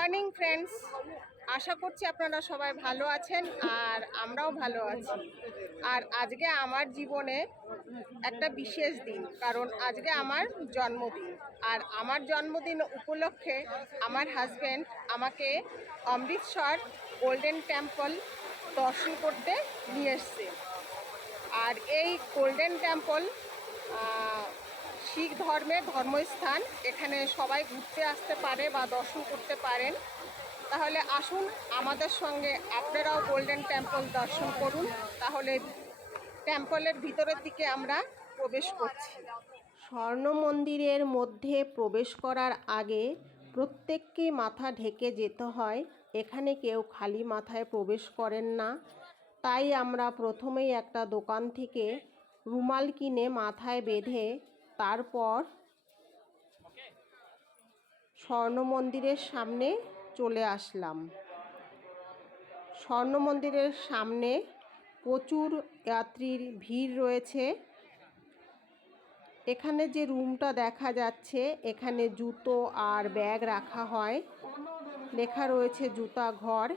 Morning friends আশা করছি আপনারা সবাই ভালো আছেন আর আমরাও ভালো আছি। আর আজকে আমার জীবনে একটা বিশেষ দিন, কারণ আজকে আমার জন্মদিন। আর আমার জন্মদিন উপলক্ষে আমার হাজব্যান্ড আমাকে অমৃতসর গোল্ডেন টেম্পল দর্শন করতে নিয়ে এসছে। আর এই গোল্ডেন টেম্পল শিখ ধর্মের ধর্মস্থান, এখানে সবাই ঘুরতে আসতে পারে বা দর্শন করতে পারেন। তাহলে আসুন আমাদের সঙ্গে, আপনারাও গোল্ডেন টেম্পল দর্শন করুন। তাহলে টেম্পলের ভিতরের দিকে আমরা প্রবেশ করছি। স্বর্ণ মন্দিরের মধ্যে প্রবেশ করার আগে প্রত্যেককে মাথা ঢেকে যেতে হয়। এখানে কেউ খালি মাথায় প্রবেশ করেন না। তাই আমরা প্রথমেই একটা দোকান থেকে রুমাল কিনে মাথায় বেঁধে তারপর স্বর্ণ মন্দিরের সামনে চলে আসলাম। স্বর্ণ মন্দিরের সামনে প্রচুর যাত্রীর ভিড় রয়েছে। এখানে যে রুমটা দেখা যাচ্ছে, এখানে জুতো আর ব্যাগ রাখা হয়। লেখা রয়েছে জুতা ঘর।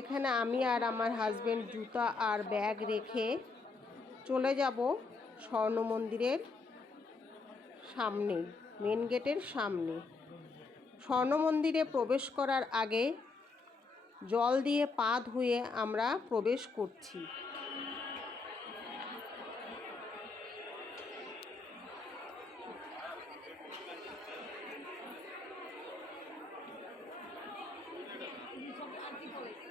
এখানে আমি আর আমার হাজব্যান্ড জুতা আর ব্যাগ রেখে চলে যাব। স্বর্ণ মন্দিরের সামনে মেন গেটের সামনে। স্বর্ণ মন্দিরে প্রবেশ করার আগে জল দিয়ে পা ধুয়ে আমরা প্রবেশ করছি। झालं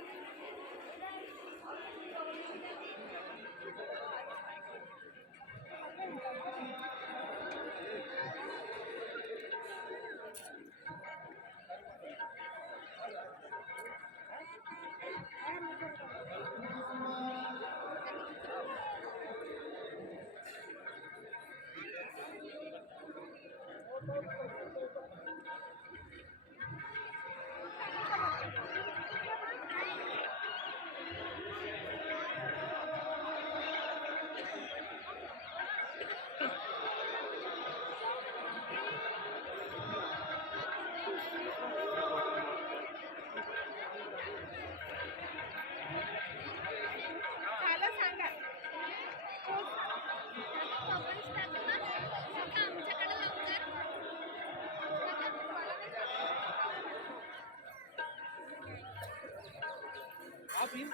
yapayım?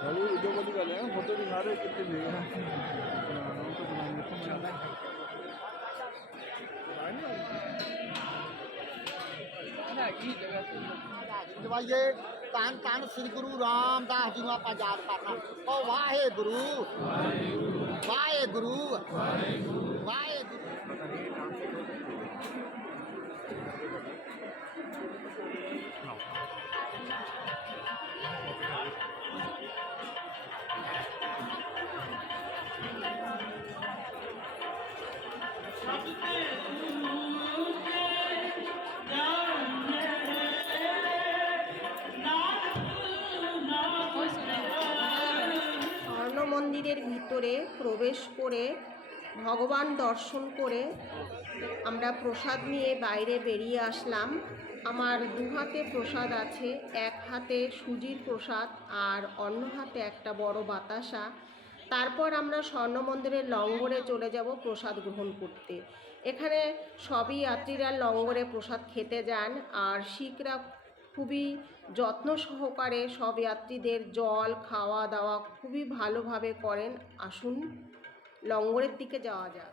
अरे उद्योगपति वाले हैं फ़ोटो दिखा रहे कितने लेगा जगह ये कान कान श्री गुरु रामदास जी का याद करना। ओ वाहे गुरु वाहे गुरु वाहे गुरु মন্দিরের ভিতরে প্রবেশ করে ভগবান দর্শন করে আমরা প্রসাদ নিয়ে বাইরে বেরিয়ে আসলাম। আমার দু হাতে প্রসাদ আছে, এক হাতে সুজির প্রসাদ আর অন্য হাতে একটা বড় বাতাসা। তারপর আমরা স্বর্ণ মন্দিরের লঙ্গরে চলে যাব প্রসাদ গ্রহণ করতে। এখানে সবই যাত্রীরা লঙ্গরে প্রসাদ খেতে যান আর শিখরা খুবই যত্ন সহকারে সব যাত্রীদের জল, খাওয়া দাওয়া খুবই ভালোভাবে করেন। আসুন, লঙ্গরের দিকে যাওয়া যাক।